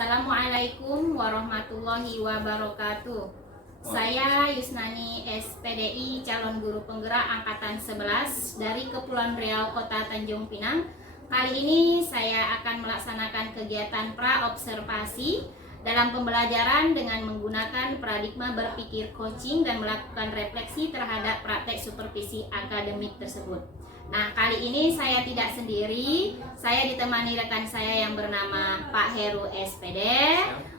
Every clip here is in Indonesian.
Assalamualaikum warahmatullahi wabarakatuh. Saya Yusnani SPDI, calon guru penggerak angkatan 11 dari Kepulauan Riau, Kota Tanjung Pinang. Kali ini saya akan melaksanakan kegiatan pra-observasi dalam pembelajaran dengan menggunakan paradigma berpikir coaching dan melakukan refleksi terhadap praktek supervisi akademik tersebut. Nah, kali ini saya tidak sendiri, saya ditemani rekan saya yang bernama Pak Heru SPD.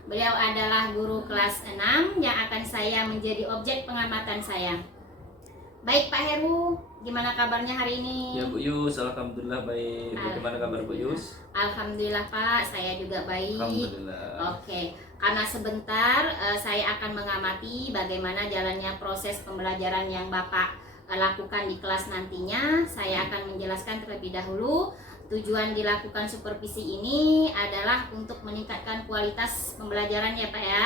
Beliau adalah guru kelas 6 yang akan saya menjadi objek pengamatan saya. Baik Pak Heru, gimana kabarnya hari ini? Ya Bu Yus, alhamdulillah baik. Bagaimana kabar Bu Yus? Alhamdulillah Pak, saya juga baik. Alhamdulillah. Oke, karena sebentar saya akan mengamati bagaimana jalannya proses pembelajaran yang Bapak lakukan di kelas nantinya. Saya akan menjelaskan terlebih dahulu. Tujuan dilakukan supervisi ini adalah untuk meningkatkan kualitas pembelajaran ya Pak ya.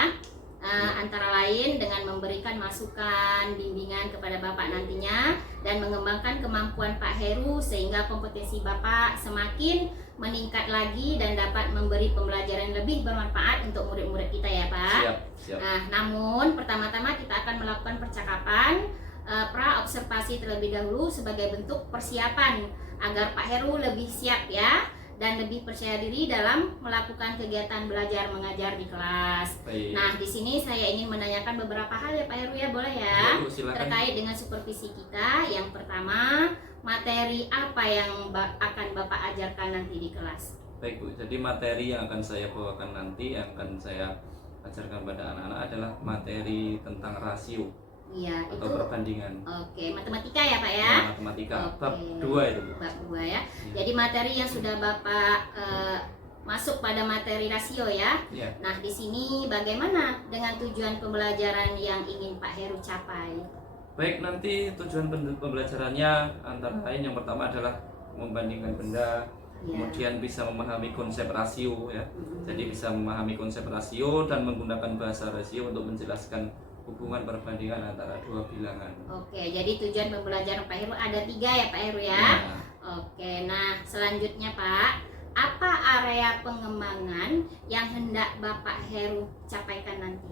Antara lain dengan memberikan masukan, bimbingan kepada Bapak nantinya dan mengembangkan kemampuan Pak Heru sehingga kompetensi Bapak semakin meningkat lagi dan dapat memberi pembelajaran lebih bermanfaat untuk murid-murid kita ya Pak. Siap. Nah, namun pertama-tama kita akan melakukan percakapan pra-observasi terlebih dahulu sebagai bentuk persiapan agar Pak Heru lebih siap ya dan lebih percaya diri dalam melakukan kegiatan belajar mengajar di kelas. Baik. Nah, di sini saya ingin menanyakan beberapa hal ya Pak Heru ya, boleh ya? Bu, silakan. Terkait dengan supervisi kita. Yang pertama, materi apa yang akan Bapak ajarkan nanti di kelas? Baik Bu, jadi materi yang akan saya bawakan nanti, yang akan saya ajarkan pada anak-anak adalah materi tentang rasio Iya, atau itu perbandingan. Oke, matematika ya Pak ya? Matematika, Oke. bab 2 itu Bu. Bab 2 ya. Ya. Jadi materi yang sudah Bapak masuk pada materi rasio ya. Ya. Nah, di sini bagaimana dengan tujuan pembelajaran yang ingin Pak Heru capai? Baik, nanti tujuan pembelajarannya antara lain yang pertama adalah membandingkan benda, Ya. kemudian bisa memahami konsep rasio ya. Mm-mm. Jadi bisa memahami konsep rasio dan menggunakan bahasa rasio untuk menjelaskan hubungan perbandingan antara dua bilangan. Oke, jadi tujuan pembelajaran Pak Heru ada 3 ya Pak Heru ya. Ya. Oke, nah selanjutnya Pak, apa area pengembangan yang hendak Bapak Heru capaikan nanti?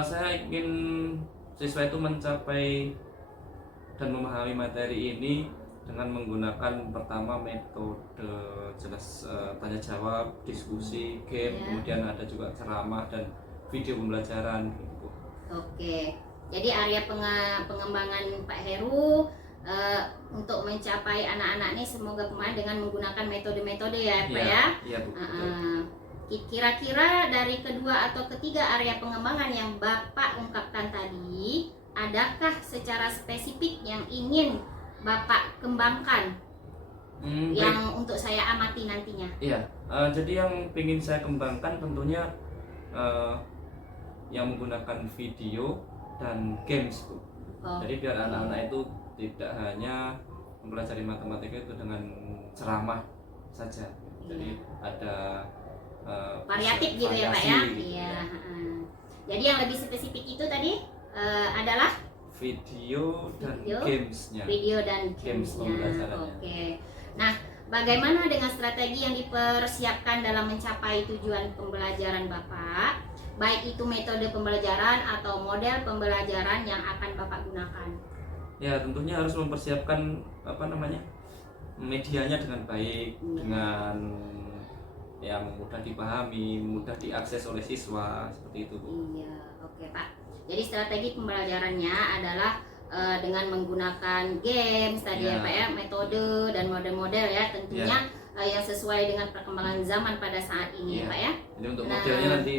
Saya ingin siswa itu mencapai dan memahami materi ini dengan menggunakan pertama metode jelas tanya jawab, diskusi, game, Ya. kemudian ada juga ceramah dan video pembelajaran gitu. Oke, jadi area pengembangan Pak Heru untuk mencapai anak-anak ini semoga kemarin dengan menggunakan metode-metode ya Pak ya. Iya Bu. Betul. Kira-kira dari kedua atau ketiga area pengembangan yang Bapak ungkapkan tadi, adakah secara spesifik yang ingin Bapak kembangkan yang untuk saya amati nantinya? Iya, jadi yang ingin saya kembangkan tentunya yang menggunakan video dan games Bu. Oh, Jadi biar anak-anak itu tidak hanya mempelajari matematika itu dengan ceramah saja. Jadi ada variatif gitu ya Pak ya? variasi gitu Iya. ya. Jadi yang lebih spesifik itu tadi adalah Video dan Video. gamesnya. video dan Games gamesnya. pembelajarannya. Oke. Nah, bagaimana dengan strategi yang dipersiapkan dalam mencapai tujuan pembelajaran Bapak? Baik itu metode pembelajaran atau model pembelajaran yang akan Bapak gunakan. Ya tentunya harus mempersiapkan medianya dengan baik, Iya. dengan yang mudah dipahami, mudah diakses oleh siswa seperti itu Bu. Iya, oke Pak. Jadi strategi pembelajarannya adalah dengan menggunakan games tadi ya Ya. Pak ya, metode dan model-model ya tentunya yang sesuai dengan perkembangan zaman pada saat ini ya Ya. Pak ya. Jadi untuk Nah.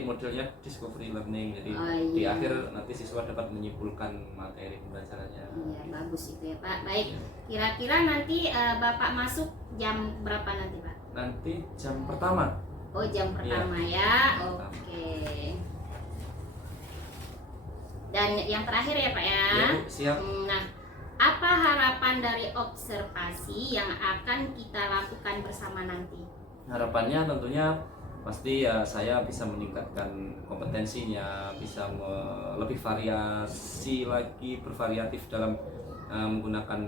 modelnya discovery learning. Jadi Oh, di iya. akhir nanti siswa dapat menyimpulkan materi pembelajarannya. Iya, bagus itu ya Pak. Baik, Ya. kira-kira nanti Bapak masuk jam berapa nanti Pak? Nanti jam pertama. Oh, jam pertama ya. Pertama. Oke. Dan yang terakhir ya Pak ya. Ya Bu, siap. Nah, apa harapan dari observasi yang akan kita lakukan bersama nanti? Harapannya tentunya pasti ya saya bisa meningkatkan kompetensinya, bisa lebih variasi lagi, bervariatif dalam menggunakan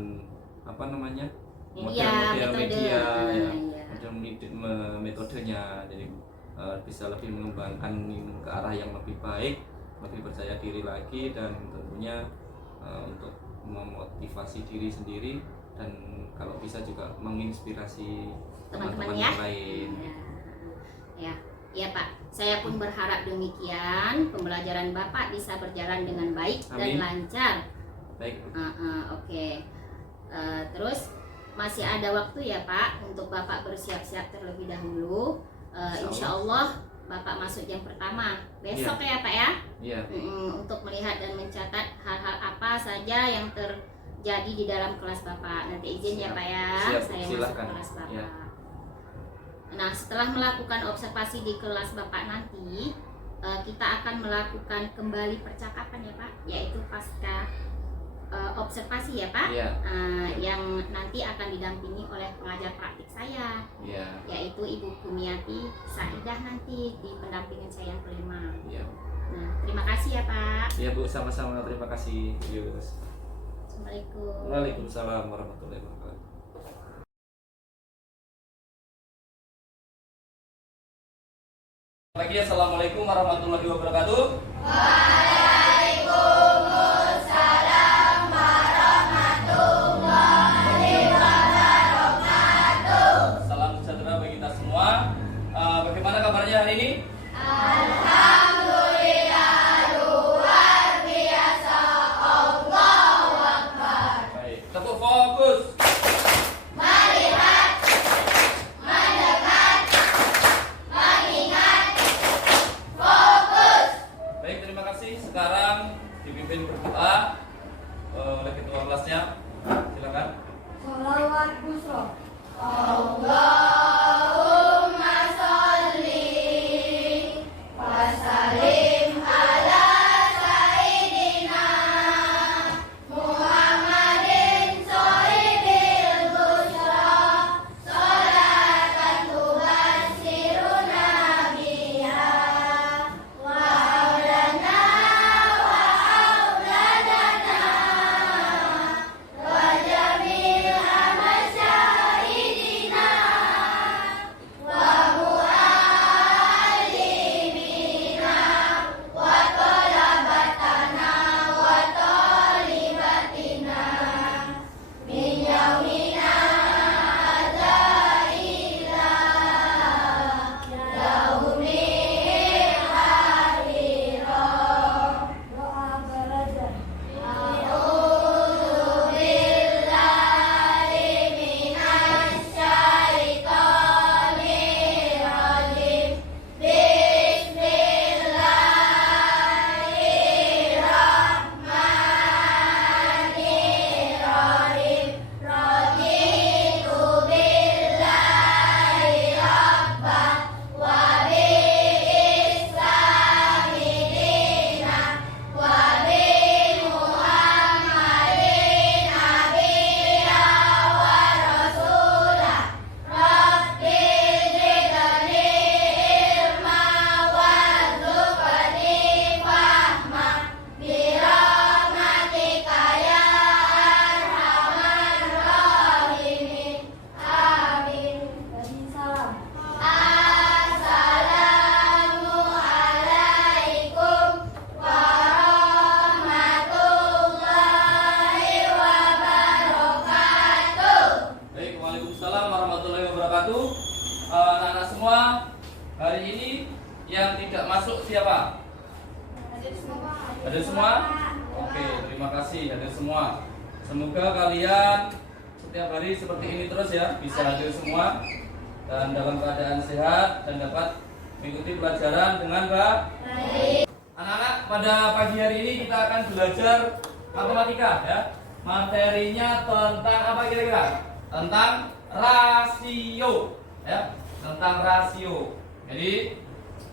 model-model Metode. media ya, Iya. model metodenya. Jadi bisa lebih mengembangkan ke arah yang lebih baik, lebih percaya diri lagi, dan tentunya untuk memotivasi diri sendiri, dan kalau bisa juga menginspirasi teman-teman ya. yang lain. Ya Pak, saya pun berharap demikian, pembelajaran Bapak bisa berjalan dengan baik. Amin. Dan lancar. Baik. Oke. Terus masih ada waktu ya Pak untuk Bapak bersiap-siap terlebih dahulu. Insya Allah Bapak masuk jam pertama besok ya Pak ya. Iya. Untuk melihat dan mencatat hal-hal apa saja yang terjadi di dalam kelas Bapak. Nanti izin ya Pak ya. Siap, saya silakan. Masuk kelas Bapak. Ya. Nah, setelah melakukan observasi di kelas Bapak nanti, kita akan melakukan kembali percakapan ya Pak, yaitu pasca observasi ya Pak, yang nanti akan didampingi oleh pengajar praktik saya, yaitu Ibu Kumiati Saidah nanti di pendampingan saya yang kelima. Nah, terima kasih ya Pak. Iya Bu, sama-sama, terima kasih. Assalamualaikum. Waalaikumsalam warahmatullahi wabarakatuh. Lagi, assalamualaikum warahmatullahi wabarakatuh. Waalaikumsalam warahmatullahi wabarakatuh. Salam sejahtera bagi kita semua. Bagaimana kabarnya hari ini? Alhamdulillah, luar biasa. Allahu Akbar. Baik, tepuk fokus. Sekarang dipimpin berdoa oleh ketua kelasnya. Silakan. Sholawat busro. Allahumma sholli wa sallim ala sayyidina Muhammadin shohibil busra sholatan tubassiruna biha wa aulana Anak-anak semua, hari ini yang tidak masuk siapa? Hadir semua? Oke, terima kasih hadir semua. Semoga kalian setiap hari seperti ini terus ya, bisa hadir semua dan dalam keadaan sehat dan dapat mengikuti pelajaran dengan baik. Anak-anak, pada pagi hari ini kita akan belajar matematika ya. Materinya tentang apa kira-kira? Tentang rasio ya, tentang rasio. Jadi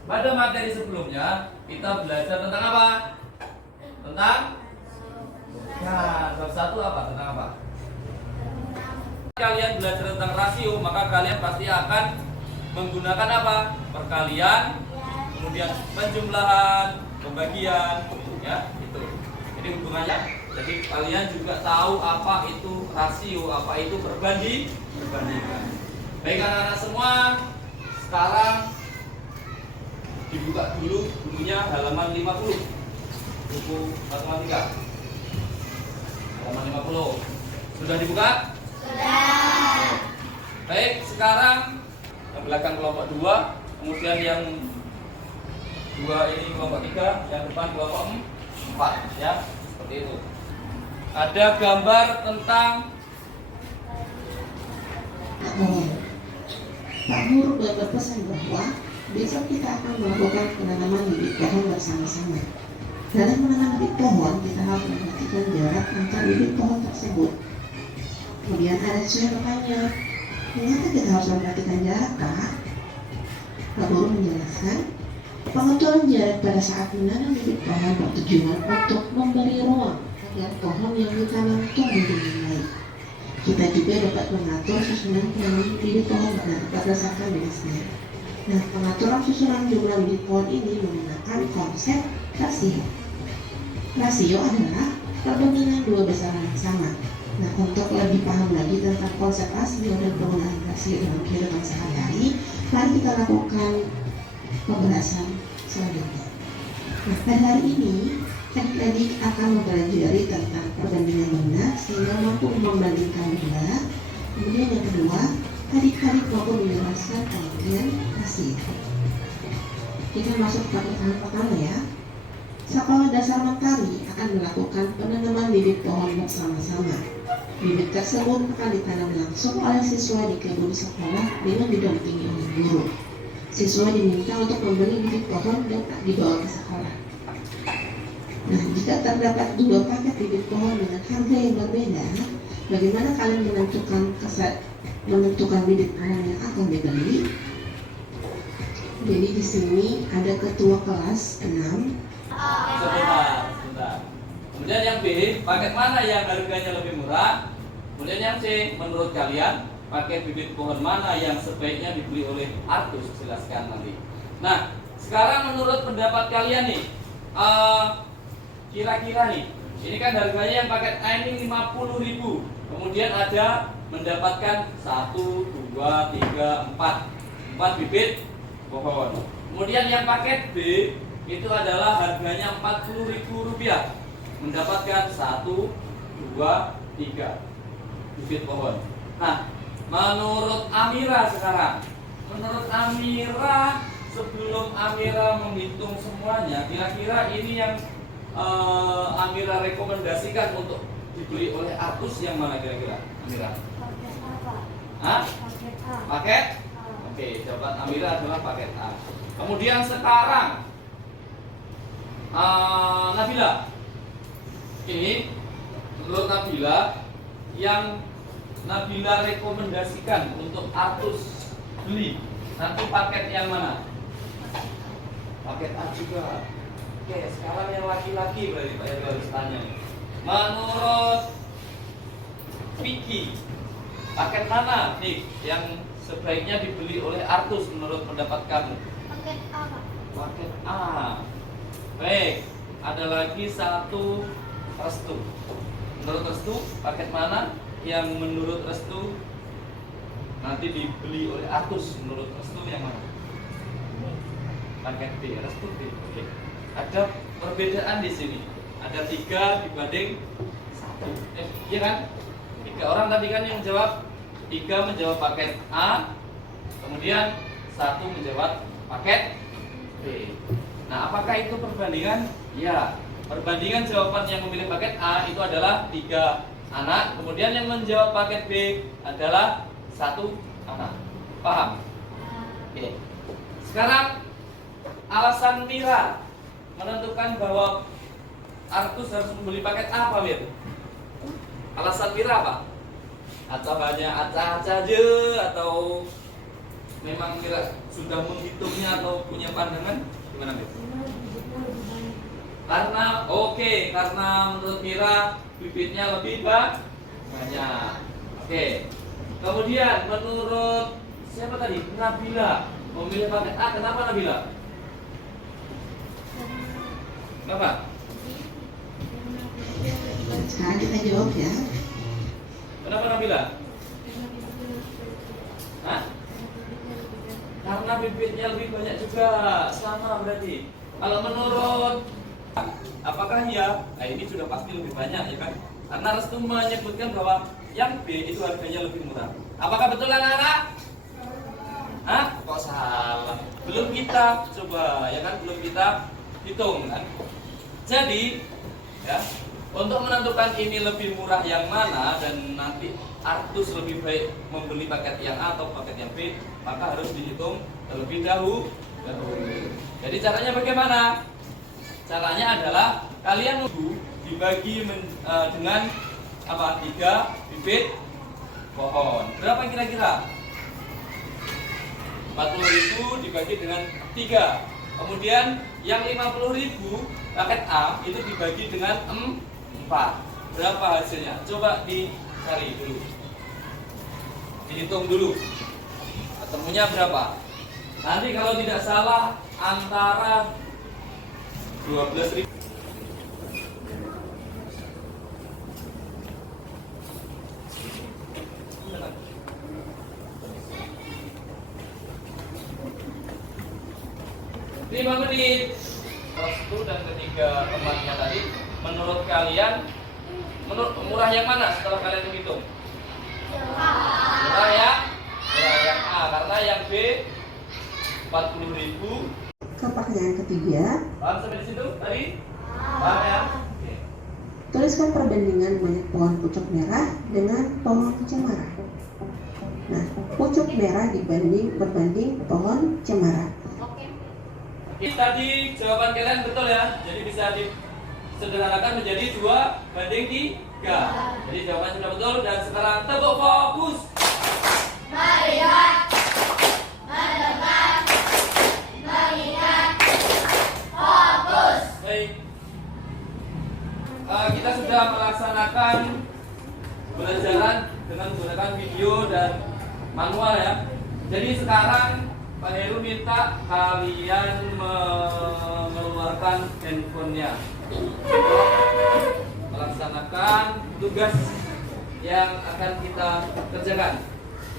pada materi sebelumnya kita belajar tentang apa? Tentang bab 1 apa? Tentang apa? Kalian belajar tentang rasio, maka kalian pasti akan menggunakan apa? Perkalian, kemudian penjumlahan, pembagian, ya, itu. Jadi hubungannya, jadi kalian juga tahu apa itu rasio, apa itu perbandingan. Baik anak-anak semua, sekarang dibuka dulu bukunya halaman 50. Buku matematika. Halaman 50. Sudah dibuka? Sudah. Baik, sekarang yang belakang kelompok 2, kemudian yang 2 ini kelompok 3, yang depan kelompok 4 ya. Seperti itu. Ada gambar tentang Pak Guru berpesan bahwa besok kita akan melakukan penanaman bibit pohon bersama-sama. Dalam menanam bibit pohon, kita harus memperhatikan jarak antar bibit pohon tersebut. Kemudian ada sesuai bertanya, mengapa kita harus memperhatikan jarak, Kak? Pak Guru menjelaskan, pengaturan jarak pada saat menanam bibit pohon bertujuan untuk memberi ruang agar pohon yang ditanam tumbuh dengan baik. Kita juga dapat mengatur susunan penanaman bibit pohon berdasarkan jenisnya. Nah, pengaturan susunan jumlah bibit pohon ini menggunakan konsep rasio. Rasio adalah perbandingan dua besaran yang sama. Nah, untuk lebih paham lagi tentang konsep rasio dan penggunaan rasio dalam kehidupan sehari-hari, mari kita lakukan pembahasan selanjutnya. Nah, pada hari ini adik-adik akan mempelajari tentang perbandingan benar sehingga mampu membandingkan dua. Kemudian yang kedua, adik-adik mampu menjelaskan pengertian rasio. Kita masuk ke pertanyaan pertama ya. Sekolah Dasar Mentari akan melakukan penanaman bibit pohon bersama-sama. Bibit tersebut akan ditanam langsung oleh siswa di kebun sekolah dengan didampingi oleh guru. Siswa diminta untuk membeli bibit pohon dan dibawa ke sekolah. Nah, jika terdapat 2 paket bibit pohon dengan harga yang berbeda, bagaimana kalian menentukan bibit pohon yang akan dibeli? Jadi di sini ada ketua kelas 6. sebentar. Kemudian yang B, paket mana yang harganya lebih murah? Kemudian yang C, menurut kalian paket bibit pohon mana yang sebaiknya dibeli oleh Artus? Jelaskan nanti. Nah, sekarang menurut pendapat kalian nih, kira-kira nih, ini kan harganya yang paket A ini 50.000. Kemudian ada mendapatkan 1, 2, 3, 4 bibit pohon. Kemudian yang paket B itu adalah harganya Rp40.000, mendapatkan 1, 2, 3 bibit pohon. Nah, menurut Amira sekarang, menurut Amira, sebelum Amira menghitung semuanya, kira-kira ini yang Amira rekomendasikan untuk dibeli oleh Artus yang mana kira-kira, Amira? Paket A, Pak. Hah? Paket A. Paket? Oke, jawaban Amira adalah paket A. Kemudian sekarang Nabila, ini menurut Nabila yang Nabila rekomendasikan untuk Artus beli nanti paket yang mana? Paket A juga. Oke, sekarang yang laki-laki berarti Pak Heru harus tanya. Menurut Vicky, paket mana nih yang sebaiknya dibeli oleh Artus menurut pendapat kamu? Paket A, Pak. Paket A. Baik, ada lagi satu Restu. Menurut Restu, paket mana yang menurut Restu nanti dibeli oleh Artus? Menurut Restu yang mana? Paket B, Restu B. Oke. Ada perbedaan di sini. Ada 3 dibanding 1. Iya kan? 3 orang tadi kan yang jawab. 3 menjawab paket A, kemudian 1 menjawab paket B. Nah, apakah itu perbandingan? Ya, perbandingan jawaban yang memilih paket A itu adalah 3 anak, kemudian yang menjawab paket B adalah 1 anak. Paham? Oke. Sekarang alasan Mira menentukan bahwa Artus harus membeli paket A apa, Mir? Alasan Mira apa? Atau hanya acah-acah aja, atau memang Mira sudah menghitungnya atau punya pandangan? Gimana, Mir? Karena karena menurut Mira bibitnya lebih banyak. Oke. Kemudian menurut siapa tadi? Nabila memilih paket A. Kenapa Nabila? Kenapa? Sekarang kita jawab ya. Kenapa Nabila? Hah? Karena bibitnya lebih banyak juga. Sama berarti. Kalau menurut apakah iya? Nah ini sudah pasti lebih banyak ya kan? Karena Restu menyebutkan bahwa yang B itu harganya lebih murah. Apakah betul anak-anak? Hah? Kok salah? Belum kita coba ya kan? Belum kita hitung kan? Jadi ya, untuk menentukan ini lebih murah yang mana dan nanti Artus lebih baik membeli paket yang A atau paket yang B, maka harus dihitung terlebih dahulu. Jadi caranya bagaimana? Caranya adalah kalian dibagi dengan apa? 3 bibit pohon. Berapa kira-kira? 40.000 dibagi dengan 3. Kemudian yang 50.000 paket A itu dibagi dengan 4. Berapa hasilnya? Coba dicari dulu. Dihitung dulu. Ketemunya berapa? Nanti kalau tidak salah antara 12.000. Lima menit. Restu dan ketiga temannya tadi, menurut kalian, murah yang mana setelah kalian hitung? Murah yang A, karena yang B 40.000. Ke pertanyaan ketiga, Paham sampai di situ tadi? Paham ya? Oke. tuliskan perbandingan banyak pohon pucuk merah dengan pohon cemara. Nah, pucuk merah berbanding pohon cemara. Tadi jawaban kalian betul ya, jadi bisa disederhanakan menjadi 2:3. Jadi jawaban sudah betul dan sekarang tepuk fokus. Melihat, mendengar, mengingat, fokus. Baik. Kita sudah melaksanakan pembelajaran dengan menggunakan video dan manual ya. Jadi sekarang Pak Heru minta kalian mengeluarkan handphonenya untuk melaksanakan tugas yang akan kita kerjakan.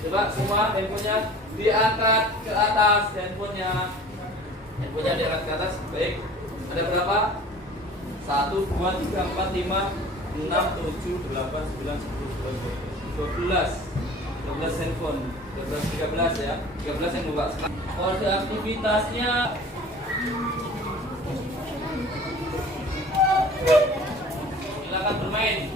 Coba semua handphonenya diangkat ke atas, handphonenya diangkat ke atas. Baik, ada berapa? 1, 2, 3, 4, 5, 6, 7, 8, 9, 10, 11, 12 handphone. 13 ya, 13 yang buka sekarang. Kode aktivitasnya silakan bermain.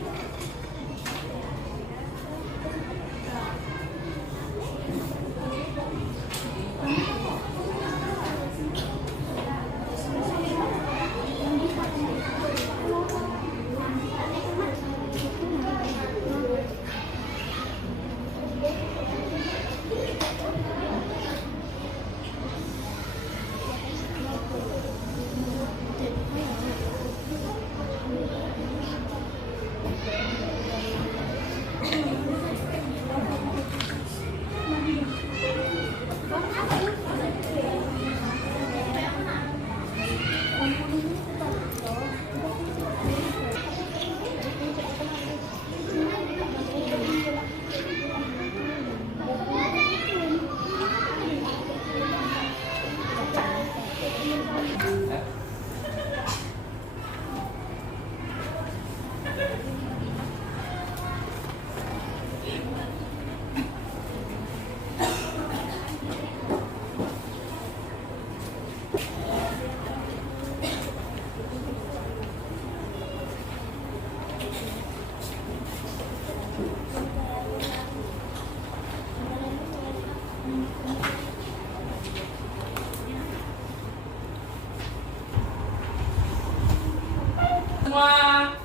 Semua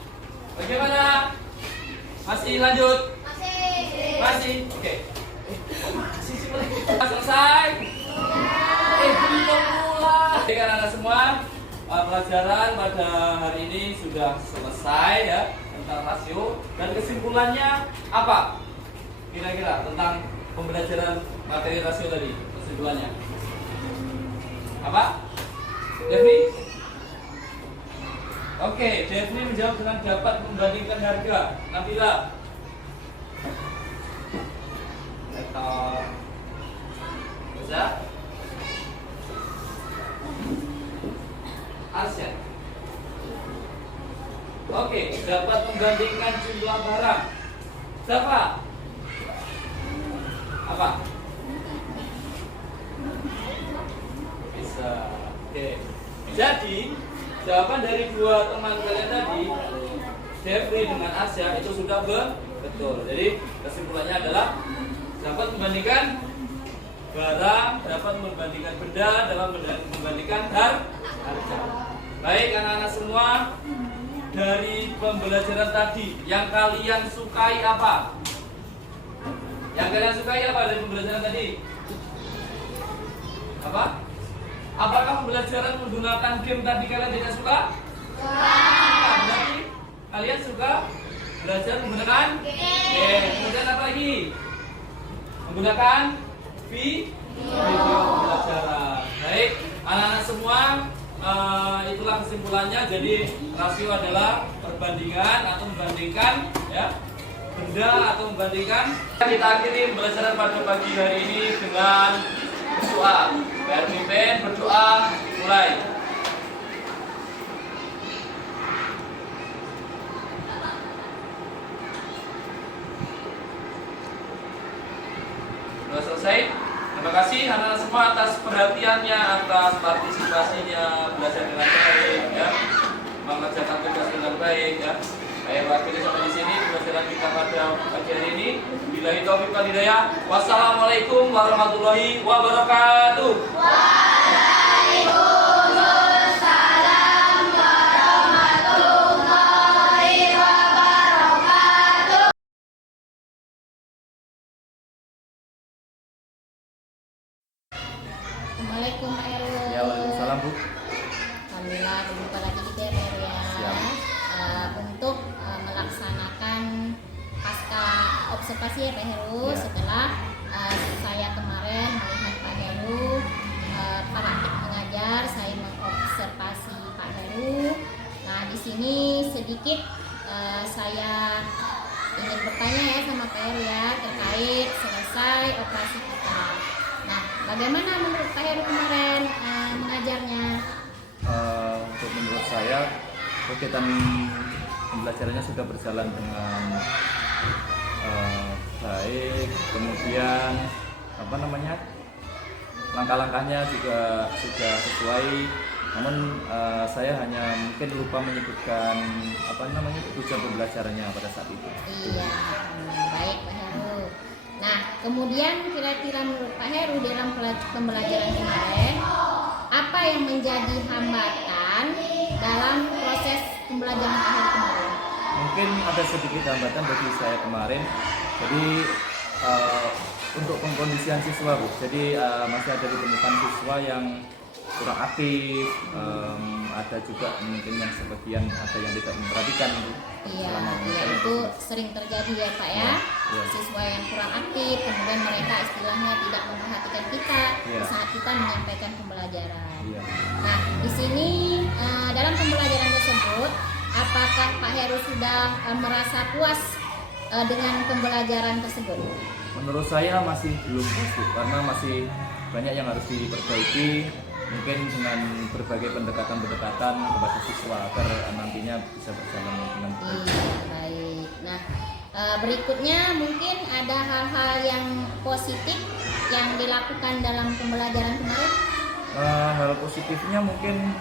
bagaimana? Masih lanjut? Masih? Oke. Masih sih selesai? Belum mulai. Jadi anak-anak semua, pelajaran pada hari ini sudah selesai ya tentang rasio, dan kesimpulannya apa? Kira-kira tentang pembelajaran materi rasio tadi, kesimpulannya apa? Devi? Oke, Devni menjawab dengan dapat membandingkan harga. Nabila. Bisa? Arsya. Oke, dapat membandingkan jumlah barang. Siapa? Apa? Bisa. Oke. Jadi, jawaban dari dua teman kalian tadi, Jeffrey dengan Arsya itu sudah betul. Jadi, kesimpulannya adalah dapat membandingkan barang, dapat membandingkan benda, dapat membandingkan harga. Baik, anak-anak semua, dari pembelajaran tadi yang kalian sukai apa? Yang kalian sukai apa dari pembelajaran tadi? Apa? Apakah pembelajaran menggunakan game tadi kalian tidak suka? Nah, berarti kalian suka belajar menggunakan game. Kemudian apa lagi? Menggunakan video pembelajaran. Baik, anak-anak semua, itulah kesimpulannya. Jadi rasio adalah perbandingan atau membandingkan ya benda atau membandingkan. Kita akhiri pembelajaran pada pagi hari ini dengan berdoa. Biar pimpin berdoa, mulai. Sudah selesai. Terima kasih anak-anak semua atas perhatiannya, atas partisipasinya, belajar dengan baik ya, mengerjakan tugas dengan baik ya. Saya akhiri sampai di sini pembelajaran kita pada pagi hari ini. Billahi taufiq wal hidayah. Wassalamualaikum warahmatullahi wabarakatuh. Waalaikumsalam warahmatullahi wabarakatuh. Assalamualaikum Pak Heru. Ya, waalaikumsalam Bu. Alhamdulillah berjumpa lagi kita ya Pak Heru ya. Siap. Untuk melaksanakan pasca observasi ya Pak Heru, Ya. setelah saya kemarin melihat Pak Heru praktik mengajar, saya mengobservasi Pak Heru. Nah di sini sedikit saya ingin bertanya ya sama Pak Heru ya terkait selesai operasi kita. Nah bagaimana menurut Pak Heru kemarin mengajarnya? Untuk menurut saya kegiatan pembelajarannya sudah berjalan dengan baik, kemudian langkah-langkahnya juga sudah sesuai. Namun saya hanya mungkin lupa menyebutkan tujuan pembelajarannya pada saat itu. Iya, baik Pak Heru. Nah, kemudian kira-kira menurut Pak Heru dalam pembelajaran kemarin, apa yang menjadi hambatan dalam proses pembelajaran Pak Heru kemarin? Mungkin ada sedikit hambatan bagi saya kemarin. Jadi untuk pengkondisian siswa, Bu. Jadi masih ada ditemukan siswa yang kurang aktif, ada juga mungkin yang sebagian ada yang tidak memperhatikan, Bu. Iya, Selama iya pembelajaran itu tersebut. sering terjadi ya Pak ya. Iya. Siswa yang kurang aktif, kemudian mereka istilahnya tidak memperhatikan kita Iya. saat kita menyampaikan pembelajaran. Iya. Nah, di sini dalam pembelajaran tersebut, apakah Pak Heru sudah merasa puas dengan pembelajaran tersebut? Menurut saya masih belum puas, Bu, karena masih banyak yang harus diperbaiki, mungkin dengan berbagai pendekatan-pendekatan kepada siswa agar nantinya bisa berjalan dengan baik. Iya, baik. Nah, berikutnya mungkin ada hal-hal yang positif yang dilakukan dalam pembelajaran kemarin. Hal positifnya mungkin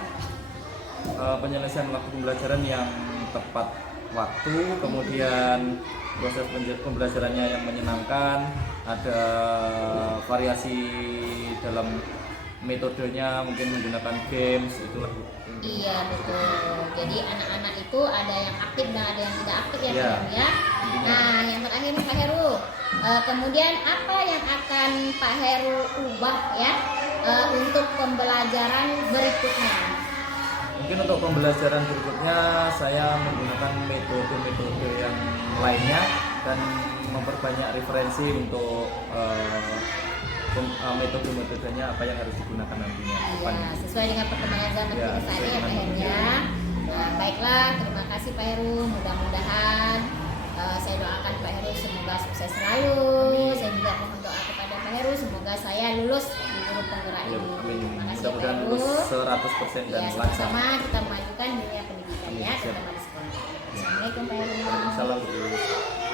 penyelesaian waktu pembelajaran yang tepat waktu, kemudian proses pembelajarannya yang menyenangkan, ada variasi dalam metodenya, mungkin menggunakan games, itulah. Iya, betul. Jadi anak-anak itu ada yang aktif dan ada yang tidak aktif ya Pak Iya. Heru ya. Nah, yang terakhir nih Pak Heru, kemudian apa yang akan Pak Heru ubah ya untuk pembelajaran berikutnya? Mungkin untuk pembelajaran berikutnya saya menggunakan metode-metode yang lainnya dan memperbanyak referensi untuk metode-metodenya apa yang harus digunakan nantinya. Iya, sesuai dengan perkembangan zaman Ya, kita saat ini ya Pak sesuai Heru dengan ya. Nah, baiklah, terima kasih Pak Heru. Mudah-mudahan saya doakan Pak Heru semoga sukses selalu. Saya juga mohon doa kepada Pak Heru semoga saya lulus di guru penggerak ini. Amin. Terima kasih Mudah-mudahan Baru. lulus 100% dan Ya, lancar. sama-sama kita memajukan dunia pendidikan Amin. ya, Siap. terutama di sekolah. Assalamualaikum Pak Heru. Salam.